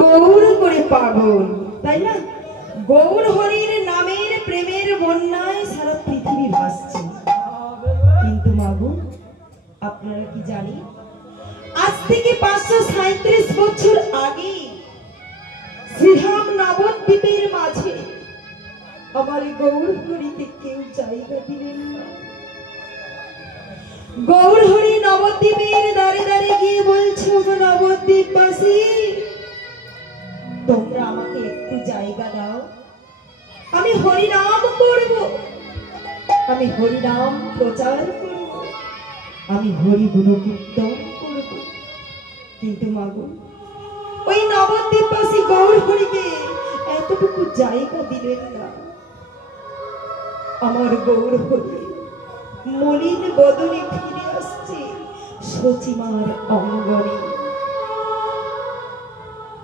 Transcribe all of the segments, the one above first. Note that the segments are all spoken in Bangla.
গৌর করে পাগল, তাই না? গৌর হরির নামের প্রেমের বন্যায় সারা পৃথিবী ভাসছে। কিন্তু মাগো, আপনারা কি জানি, আজ থেকে 537 বছর আগে শ্রীরাম নবদ্বীপের মাঝে আমার গৌর হরিকে কেউ জায়গা দিলেন না। গৌর হরি নবদ্বীপের দাঁড়ে দাঁড়ে গিয়ে বলছো, নবদ্বীপবাসী, তোমরা আমাকে একটু জায়গা দাও, আমি হরিনাম করব, আমি হরিনাম প্রচার করব, আমি হরি গুণ কীর্তন করব। কিন্তু মাগো, ওই নবদ্বীপবাসী গৌর হরিকে এতটুকু জায়গা দিলেন না। আমার গৌর হরি মলিন বদনে ফিরে আসছে সচিমার অঙ্গনে।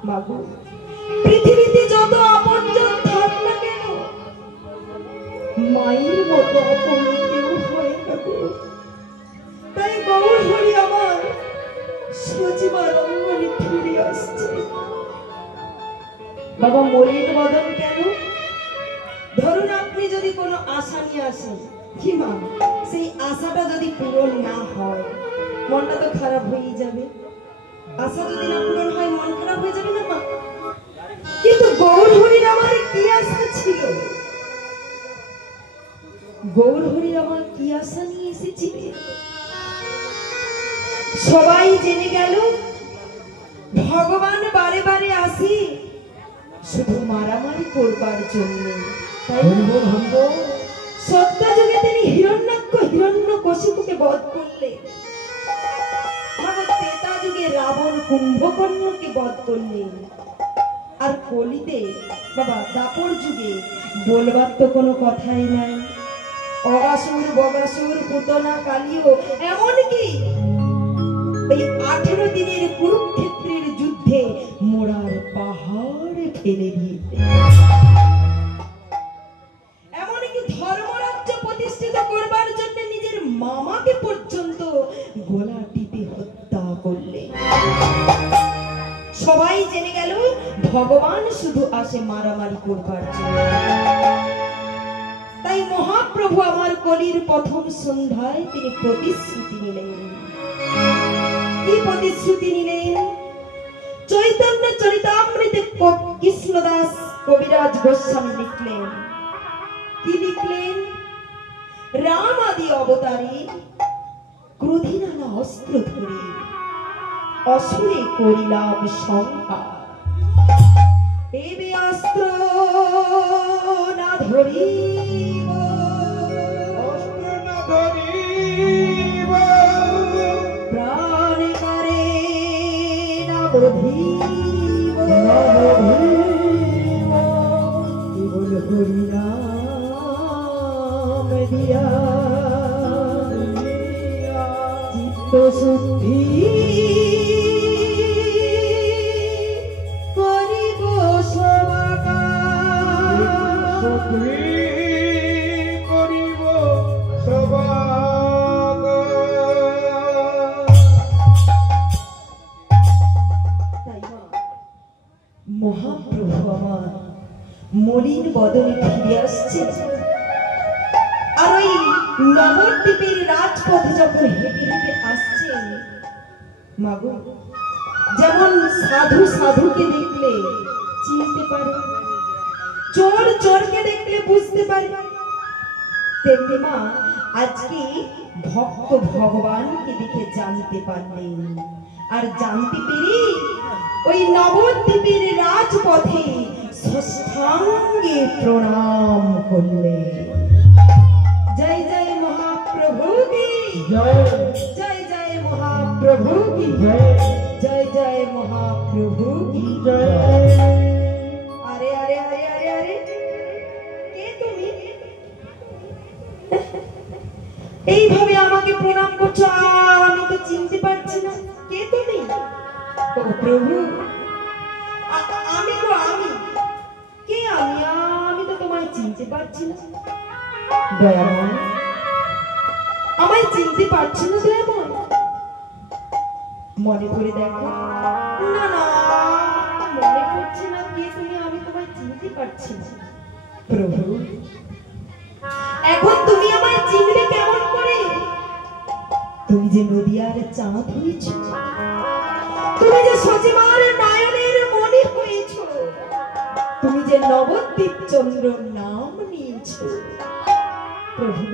মাগো, পৃথিবীতে যত আপনজন থাক না কেন, মায়ের মতো আপন কেউ হয় না গো। তাই গৌর হরি আমার সচিমার অঙ্গনে ফিরে আসছে। বাবা, মলিন বদন কেন? ধরুন আপনি যদি কোনো আশা নিয়ে আসেন, কি মা, সেই আশাটা যদি পূরণ না হয়, মনটা তো খারাপ হয়ে যাবে। আশা যদি না পূরণ হয়, মন খারাপ হয়ে যাবে না মা? কিন্তু গৌর হরির আমার কি আশা ছিল? গৌর হরির আমার কি আশা নিয়ে এসেছিলেন? সবাই জেনে গেল ভগবান বারে বারে আসি শুধু মারামারি করবার জন্য। সত্য যুগে তিনি হিরণ্যাক্ষ হিরণ্যকশিপুকে বধ করলেন, ত্রেতা যুগে রাবণ কুম্ভকর্ণকে বধ করলেন, আর কলিতে বাবা দাপর যুগে বলবার তো কোনো কথাই নাই। অগাসুর বগাসুর পুতনা কালিও, এমনকি ওই 18 দিনের কুরুক্ষেত্রের যুদ্ধে মোড়ার পাহাড় ফেলে দিয়েছে। এমনকি ধর্মরাজ্য প্রতিষ্ঠিত করবার জন্য নিজের মামাকে পর্যন্ত গলা টিপে হত্যা করলে। সবাই জেনে গেল ভগবান শুধু আসে মারামারি করবার জন্য। তাই মহাপ্রভু আমার কলির প্রথম সন্ধ্যায় তিনি প্রতিশ্রুতি নিলেন। কি প্রতিশ্রুতি নিলেন? চৈতন্য চরিতামৃতে কৃষ্ণদাস কবিরাজ গোস্বামী লিখলেন। কি লিখলেন? রাম আদি অবতারে ক্রোধী নানা অস্ত্র ধরে অসুরে করিলাম সংহার, এবে অস্ত্র না ধরিব, অস্ত্র না ধরিব, প্রাণ করে না বধিব, কেবল হরিনাম দিয়া চিত্ত শুদ্ধি করিব সবাকার, করিব মহাপ্রভু আমার মলিন বদনে ফিরে আসছে। আর ওই নবদ্বীপের রাজপথে যখন হেঁটে হেঁটে আসছে, মাগো, যেমন সাধু সাধুকে দেখলে চিনতে পারে, চোর চোরকে দেখলে বুঝতে পারে, তেমনি মা আজকে ভক্ত ভগবানকে দেখে জানতে পারলেন। আর জানতে পেরে ওই নবদ্বীপের রাজপথে ষষ্ঠাঙ্গে প্রণাম করলেন। জয় জয় মহাপ্রভু কি জয়, জয় জয় মহাপ্রভু কি জয়, জয় জয় মহাপ্রভু কি জয়। আরে আরে আরে আরে আরে, কে তুমি? এইভাবে আমাকে প্রণাম করছো, আমি তো চিনতে পারছি না, কে তুমি? ও প্রভু, আমি তো আমি, কে আমি? আমি তো তোমায় চিনতে পারছি না। দয়াময়, আমায় চিনতে পারছো না দয়াময়? মনে করে দেখো। না না, মনে পারছি না। প্রভু, এখন তুমি আমায় চিনবে কেমন করে? তুমি যে নদিয়ার চাঁদ হয়েছ, তুমি যে সচিমার নায়নের মনি হয়েছ, তুমি যে নবদ্বীপ চন্দ্র নাম নিয়েছ। প্রভু,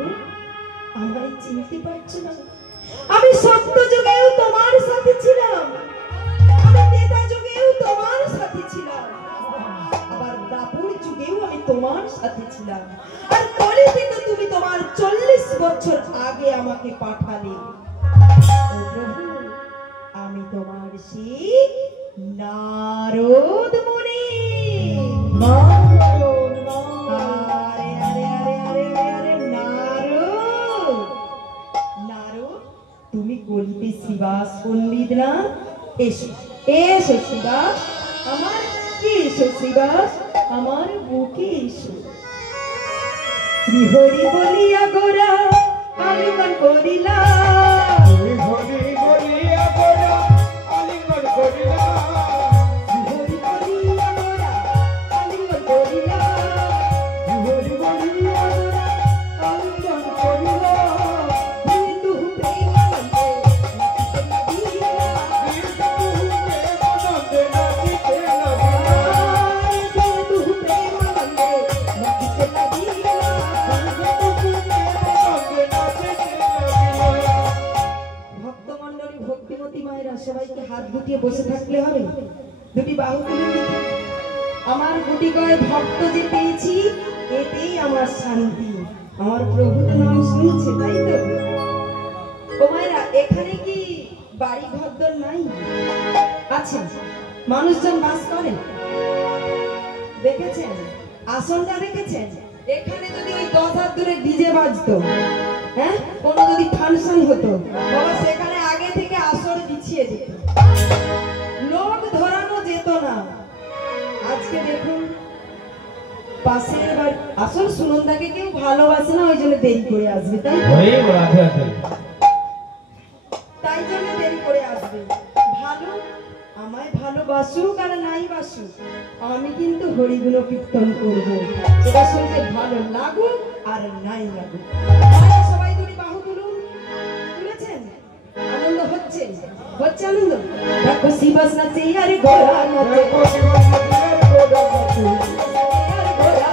আমায় চিনতে পারছো না? আমি সত্য যুগেও তোমার সাথে ছিলাম, আমি ত্রেতা যুগেও তোমার সাথে ছিলাম, আবার দ্বাপর যুগেও আমি তোমার সাথে ছিলাম, আর কলিতে তো তুমি তোমার 40 বছর আগে আমাকে পাঠালে। ও প্রভু, আমি তোমার সেই নারদ মুনি। তুমি কলিতে শিবাস পণ্ডিত না? এসো এসো শিবাস, আমার এসো শিবাস, আমার বুকে এসো। শ্রীহরি বলিয়া গোরা আলিঙ্গন করিলা, হরি বলিয়া গোরা আলিঙ্গন করিলা, শ্রীহরি বলিয়া গোরা আলিঙ্গন করিলা, হরি বলিয়া গোরা আলিঙ্গন করিলা, হিন্দু প্রেমানন্দে নাচিতে লাগিলা, প্রেমানন্দে নাচিতে লাগিলা, হিন্দু প্রেমানন্দে নাচিতে লাগিলা। প্রেমানন্দে নাচিতে লাগিলা। ভক্তমণ্ডলী, ভক্তিমতী মায়েরা সবাইকে হাত গুটিয়ে বসে থাকলে হবে? দুটি বাহু তুলে দিতে। আমার গুটি কয় ভক্ত যে পেয়েছি, এতেই আমার শান্তি। আমার প্রভু তো নাম শুনছে, তাই তো? ও মায়েরা, এখানে কি বাড়ি ঘরদর নাই? আচ্ছা, মানুষজন বাস করে? দেখেছেন আসনটা? দেখেছেন? এখানে যদি ওই 10 হাত দূরে ডিজে বাজতো, হ্যাঁ, কোনো যদি ফাংশন হতো, বাবা সেখানে আগে থেকে আসর বিছিয়ে যেত, লোক ধরানো যেত না। আজকে দেখুন পাশের বাড়ি, আসল সুনন্দাকে কেউ ভালোবাসে না, ওই জন্য দেরি করে আসবে, তাই তো? তাই জন্য দেরি করে আসবে। ভালো, আমায় ভালোবাসুক আর নাই বাসুক, আমি কিন্তু হরিগুণ কীর্তন করব, সেটা শুনতে ভালো লাগুক আর নাই লাগুক। মায়েরা সবাই দুটি বাহু তুলুন। তুলেছেন? আনন্দ হচ্ছে? হচ্ছে আনন্দ? দেখো শিবাস নাচে আর গোরা নাচে, দেখো শিবাস নাচে আর গোরা নাচে, আর গোরা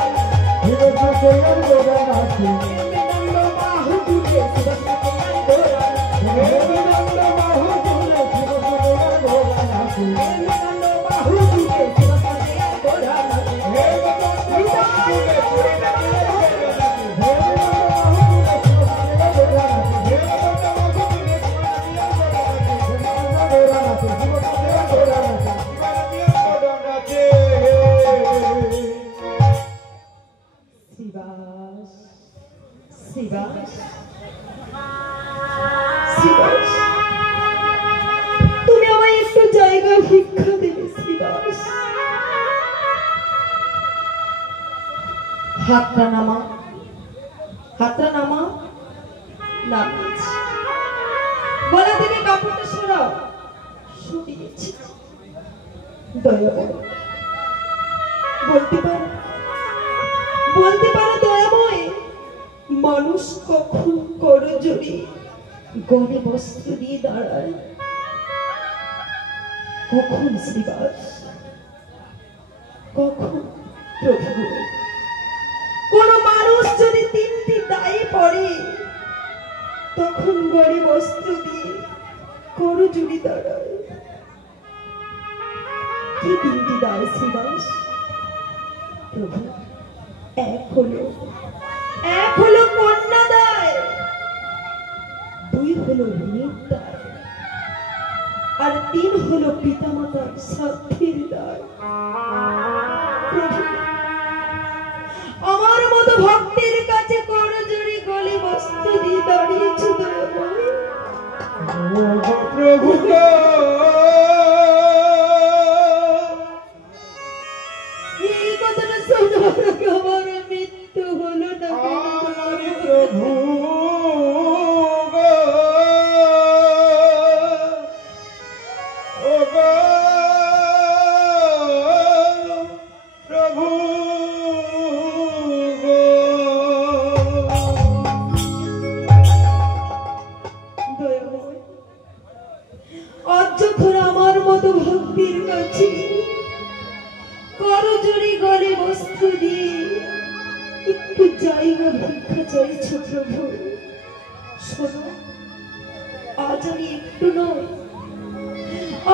শিবাস নাচে আর গোরা নাচে, আনন্দ বাহু তুলে শিবাস নাচে আর গোরা নাচে, আনন্দ বাহু তুলে শিবাস নাচে আর গোরা নাচে, আনন্দ বাহু তুলে শিবাস নাচে আর গোরা নাচে। শিবাস, শিবাস, শিবাস, তুমি আমায় একটু জায়গা ভিক্ষা দেবে শিবাস। হাতটা নামা, হাতটা নামা, নামিয়েছি। গলা থেকে কাপড়টা সরাও, সরিয়েছি। দয়া করো, বলতে পারো, বলতে পারো দয়াময়, মানুষ কখন করজোড়ে গলে বস্ত্র দিয়ে দাঁড়ায়? কখন শিবাস, কখন? প্রভু, কোন মানুষ যদি 3টি দায়ে পড়ে, তখন গলে বস্ত্র দিয়ে করজোড়ে দাঁড়ায়। কি 3টি দায় শিবাস? প্রভু, এক হলো কন্যা দায়, 2 হলো ঋণের দায়, আর 3 হলো পিতামাতার শ্রাদ্ধের দায়। প্রভু, আমার মতো ভক্তের কাছে করজোড়ে গলে বস্ত্র দিয়ে দাঁড়িয়েছ দয়াময়। প্রভু এই কথাটা শোনার আগে আমার মৃত্যু হলো না কেন? প্রভু প্রভু করজোড়ে গলে বস্ত্র দিয়ে একটু জায়গা ভিক্ষা চাইছ প্রভু। শোনো, আজ আমি একটু নয়,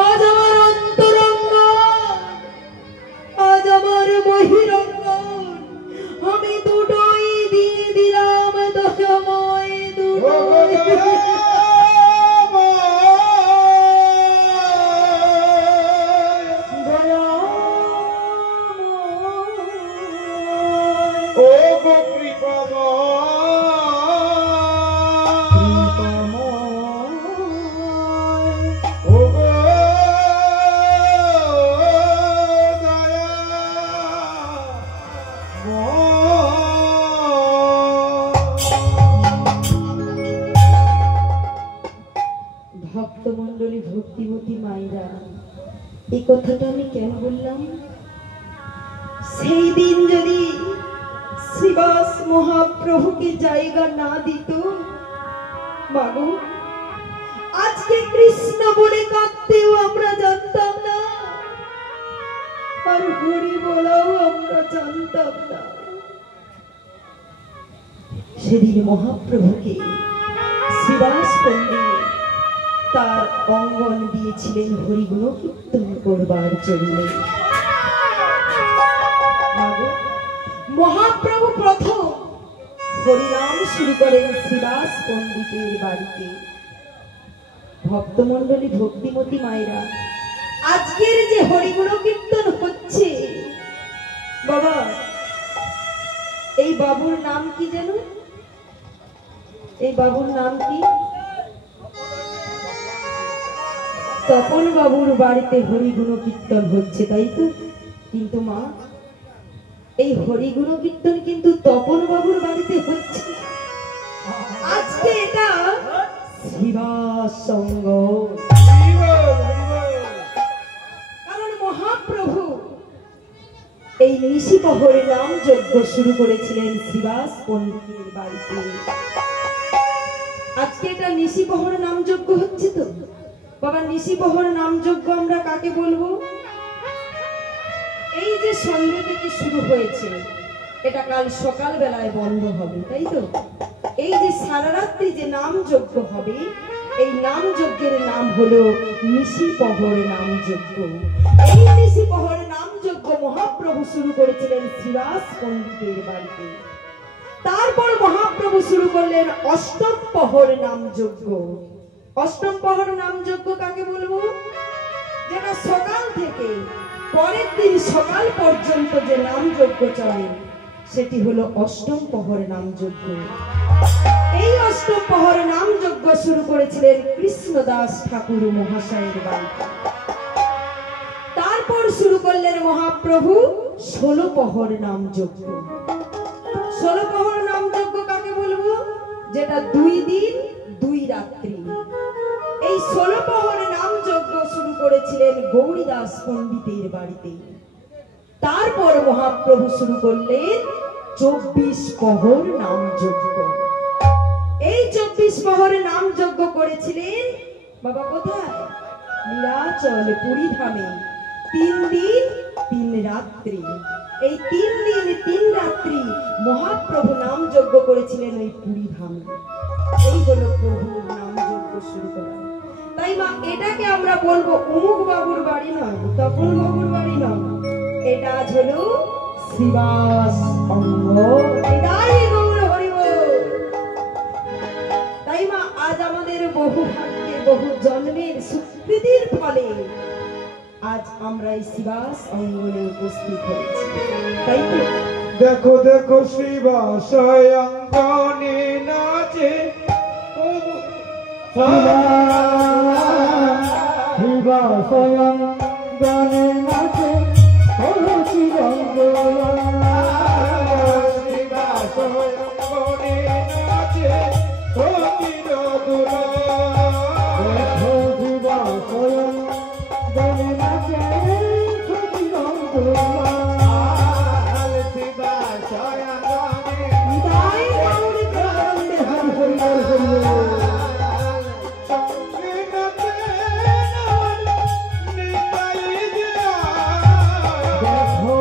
আজ আমার অন্তরঙ্গ, আজ আমার বহিরঙ্গ, আমি দুটোই দিয়ে দিলাম দয়াময়, দুটোই। ও গো ও গো ভক্তমণ্ডলী, ভক্তিমতী মায়েরা, এই কথাটা আমি কেন বললাম? সেই দিন যদি শ্রীবাস মহাপ্রভুকে জায়গা না দিত, মাগো আজকে কৃষ্ণ বলে কাঁদতেও আমরা জানতাম না, আর হরি বলাও আমরা জানতাম না। সেদিন মহাপ্রভুকে শ্রীবাস পণ্ডিত তার অঙ্গন দিয়েছিলেন হরিগুণ কীর্তন করবার জন্য। মহাপ্রভু প্রথম হরিনাম শুরু করেন শ্রীবাস পণ্ডিতের বাড়িতে। ভক্তমণ্ডলী, ভক্তিমতী মায়েরা, আজকের যে হরিগুণ কীর্তন হচ্ছে, বাবা এই বাবুর নাম কি যেন? এই বাবুর নাম কি? তপন বাবুর বাড়িতে হরিগুণ কীর্তন হচ্ছে, তাই তো? কিন্তু মা, এই হরিগুণ কীর্তন কিন্তু তপন বাবুর বাড়িতে হচ্ছে। আজকে এটা শ্রীবাস সঙ্গ, কারণ মহাপ্রভু এই নিশিপহরে নাম যজ্ঞ শুরু করেছিলেন শ্রীবাস পণ্ডিতের বাড়িতে। আজকে এটা নিশিপহর নাম যজ্ঞ হচ্ছে তো বাবা। নিশিপহর নাম যজ্ঞ আমরা কাকে বলবো? এই যে সন্ধ্যে থেকে শুরু হয়েছে, এটা কাল সকাল বেলায় বন্ধ হবে, তাই তো? এই যে সারা রাত্রি যে নাম যজ্ঞ হবে, এই নাম যজ্ঞের নাম হলো নিশিপহর নাম যজ্ঞ। এই নিশিপহর নাম যজ্ঞ মহাপ্রভু শুরু করেছিলেন শ্রীবাস পণ্ডিতের বাড়িতে। তারপর মহাপ্রভু শুরু করলেন অষ্টম পহর নাম যজ্ঞ। অষ্টম পহর নাম যজ্ঞ কাকে বলবো? যেটা সকাল থেকে পরের দিন সকাল পর্যন্ত যে নাম যজ্ঞ চলে, সেটি হলো অষ্টম পহর নাম যজ্ঞ। এই অষ্টম পহর নাম যজ্ঞ শুরু করেছিলেন কৃষ্ণদাস ঠাকুর মহাশয়ের বাড়িতে। তারপর শুরু করলেন মহাপ্রভু 16 পহর নাম যজ্ঞ। 16 পহর নাম যজ্ঞ কাকে বলবো? যেটা 2 দিন 2 রাত্রি। এই 16 পহর নাম যজ্ঞ শুরু করেছিলেন গৌরীদাস পণ্ডিতের বাড়িতে। তারপর মহাপ্রভু শুরু করলেন 24 পহর নাম যজ্ঞ। এই 24 পহর নাম যজ্ঞ করেছিলেন বাবা কোথায়? নীলাচল পুরী ধামে। 3 দিন 3 রাত্রি। এই 3 দিন 3 রাত্রি মহাপ্রভু নাম যজ্ঞ করেছিলেন ওই পুরী ধামে। এই হলো প্রভুর নাম যজ্ঞ শুরু করা। তাই মা, এটাকে আমরা বলবো অমুক বাবুর বাড়ি নয়, তপন বাবুর বাড়ি নয়, এটা আজ হলো শ্রীবাস অঙ্গ। এটাই গৌর হরিবল। তাই মা, আজ আমাদের বহু ভাগ্যে বহু জন্মের সুকৃতির ফলে আজ আমরা এই শ্রীবাস অঙ্গনে উপস্থিত হয়েছি, তাই তো? দেখো দেখো শ্রীবাস অঙ্গনে নাচে, শ্রীবাস অঙ্গনে নাচে, শ্রীবাস অঙ্গনে নাচে সতীর দুলা। শ্রীবাস অঙ্গনে নাচে সতীর দুলা। শ্রীবাস অঙ্গনে তাই গৌর প্রাণে হরি হরি হরি হরি। দেখো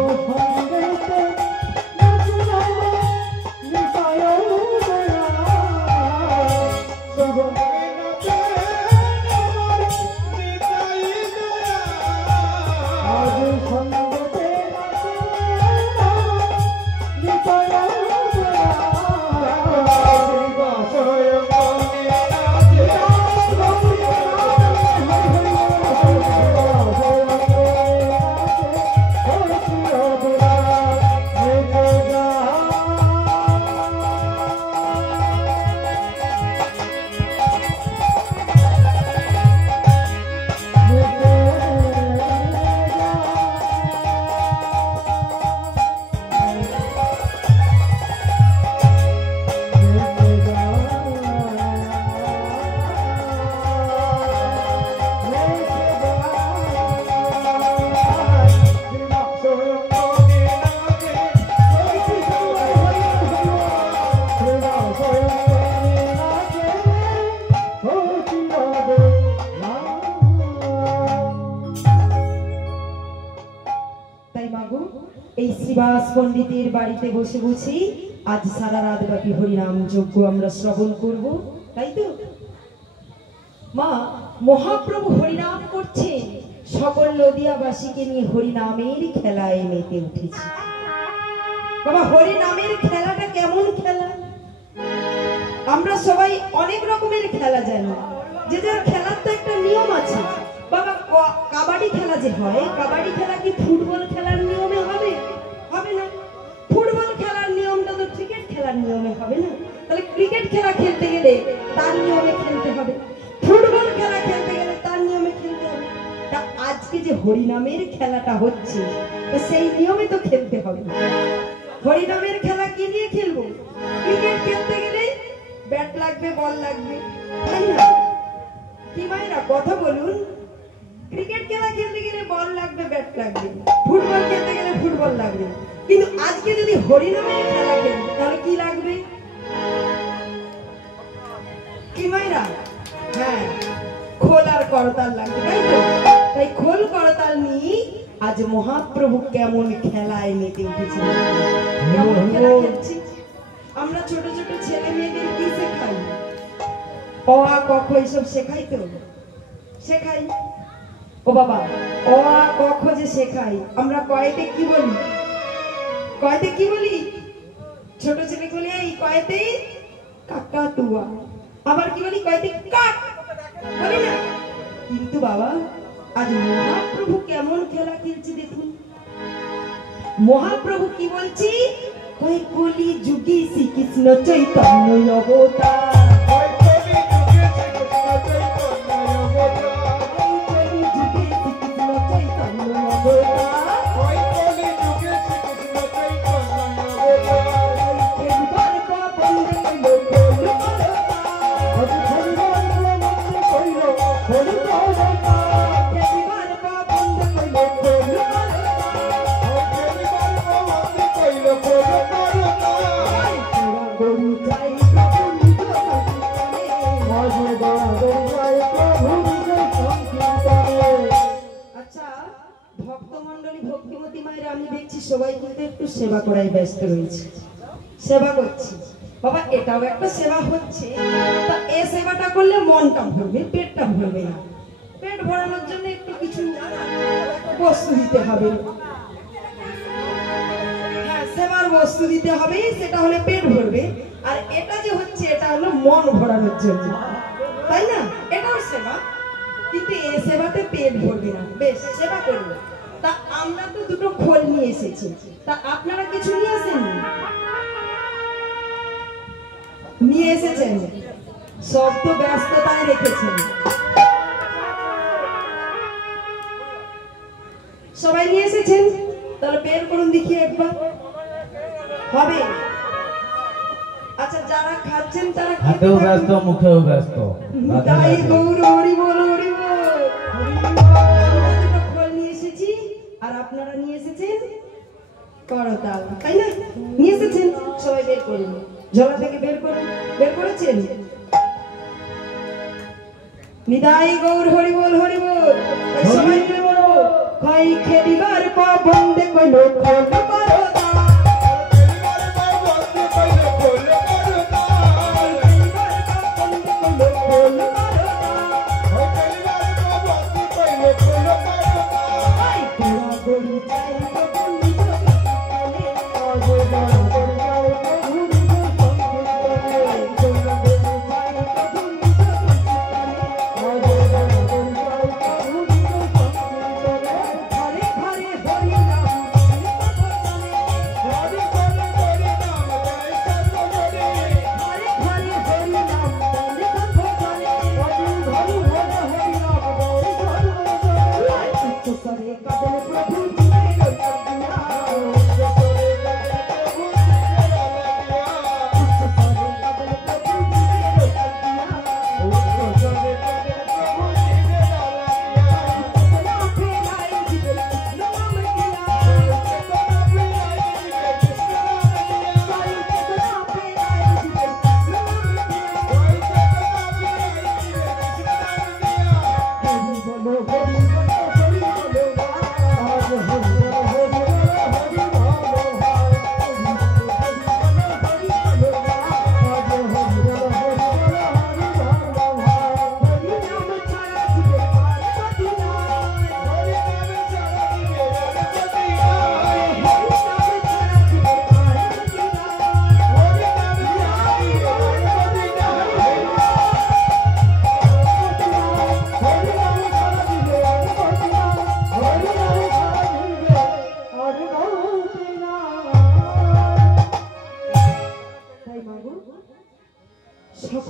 তাই মাগো এই শ্রীবাস পণ্ডিতের বাড়িতে বসে বসেই আজ সারা রাত ব্যাপী হরিনাম যজ্ঞ আমরা শ্রবণ করব, তাই তো মা? মহাপ্রভু হরিনাম করছেন, সকল নদিয়াবাসীকে নিয়ে হরিনামের খেলায় মেতে উঠেছে। বাবা, হরিনামের খেলাটা কেমন খেলা? আমরা সবাই অনেক রকমের খেলা জানি, যে যার খেলার তো একটা নিয়ম আছে। বাবা, কাবাডি খেলা যে হয়, কাবাডি খেলা কি ফুটবল খেলার নিয়মে হবে? হবে না। ফুটবল খেলার নিয়মটা তো ক্রিকেট খেলার নিয়মে হবে না। তাহলে ক্রিকেট খেলা খেলতে গেলে তার নিয়মে খেলতে হবে, ফুটবল খেলা খেলতে গেলে তার নিয়মে খেলতে হবে। তা আজকে যে হরিনামের খেলাটা হচ্ছে, তো সেই নিয়মে তো খেলতে হবে। হরিনামের খেলা কি দিয়ে খেলবো? ক্রিকেট খেলতে গেলে ব্যাট লাগবে, বল লাগবে, তাই না? কি মায়েরা কথা বলুন? ক্রিকেট খেলা খেলতে গেলে বল লাগবে, ব্যাট লাগবে, ফুটবল খেলতে গেলে ফুটবল লাগবে। কিন্তু আজকে যদি হরিনামের খেলা খেলি তাহলে কি লাগবে? কি মায়েরা? হ্যাঁ, খোল আর করতাল লাগবে, তাই তো? তাই খোল করতাল নিয়ে আজ মহাপ্রভু কেমন খেলায় মেতে উঠেছে। কেমন খেলা খেলছি আমরা? ছোট ছোট ছেলে মেয়েদের কি শেখাই? অ আ ক খ এসব শেখাই তো? শেখাই। ও বাবা, অ আ ক খ যে শেখাই, আমরা কয়েতে কি বলি? কয়েতে কি বলি? ছোট ছেলে বলি এই কয়েতে কাকা তুয়া। আবার কি বলি? কয়েতে কাক বলি না? কিন্তু বাবা, আজ মহাপ্রভু কেমন খেলা খেলছে দেখুন। মহাপ্রভু কি বলছি? কই কলি যুগে শ্রীকৃষ্ণ চৈতন্য অবতার। সবাই কিন্তু একটু সেবা করাই ব্যস্ত রয়েছে, সেবা করছি বাবা, এটাও একটা সেবা হচ্ছে। তা এই সেবাটা করলে মনটা ভরবে, পেটটা ভরবে না। পেট ভরানোর জন্য একটু কিছু বস্তু দিতে হবে। হ্যাঁ, সেবার বস্তু দিতে হবে, সেটা হলে পেট ভরবে। আর এটা যে হচ্ছে, এটা হলো মন ভরানোর জন্য, তাই না? এটাও সেবা, কিন্তু এই সেবাতে পেট ভরবে না। বেশ, সেবা করবো। তা আমরা তো দুটো খোল নিয়ে এসেছি, তা আপনারা কিছু নিয়ে আসেননি? নিয়ে এসেছেন, সব তো ব্যস্ততায় রেখেছেন। সবাই নিয়ে এসেছেন, তাহলে বের করুন দেখি একবার। হবে? আচ্ছা, যারা খাচ্ছেন তারা হাতেও ব্যস্ত, মুখেও ব্যস্ত। তাই গৌর হরি বল, হরি বল। খোল নিয়ে এসেছি, আর আপনারা নিয়ে এসেছেন করতাল, তাই না? নিয়ে এসেছেন, সবাই বের করুন, ঝোলা থেকে বের করুন। বের করেছেন? নিতাই গৌর হরি বল, হরি বল। সবাই মিলে বলবো, খাই খেলিবার বন্ধে কইলো খোল করতাল। Hare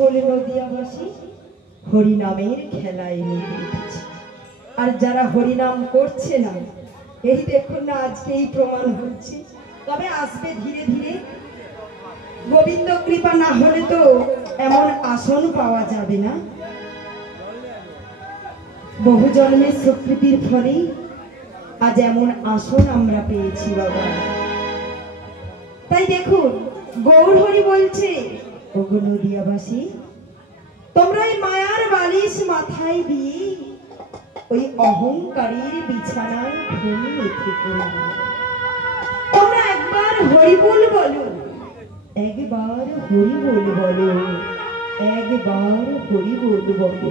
সকল নদিয়াবাসী হরিনামের খেলায় মেতে উঠেছে। আর যারা হরিনাম করছে না, এই দেখুন না আজকেই প্রমাণ হচ্ছে। তবে আসবে ধীরে ধীরে, গোবিন্দ কৃপা না হলে তো এমন আসন পাওয়া যাবে না। বহু জন্মের স্বীকৃতির ফলেই আজ এমন আসন আমরা পেয়েছি বাবা। তাই দেখুন গৌর হরি বলছে, ওগো নদিয়াবাসী, তোমরা এই মায়ার বালিশ মাথায় দিয়ে ওই অহংকারীর বিছানায় ঘুমিয়ে থেকো না। তোমরা একবার হরিবোল বলো, একবার হরিবোল বলো, একবার হরিবোল বলো।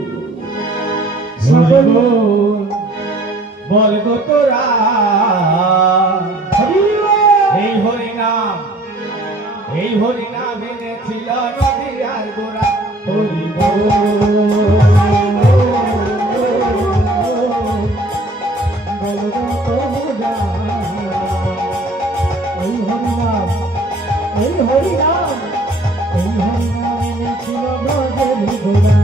বলবো তোরা এই হরিনাম, এই হরিনাম এনেছিল নদিয়ার গোড়া। হরি এই হরিনাম, এই হরিনাম, এই হরিনাম এনেছিল ব্রজের গোড়া।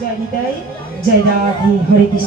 জয় নিতাই, জয় রাধে, হরে কৃষ্ণ।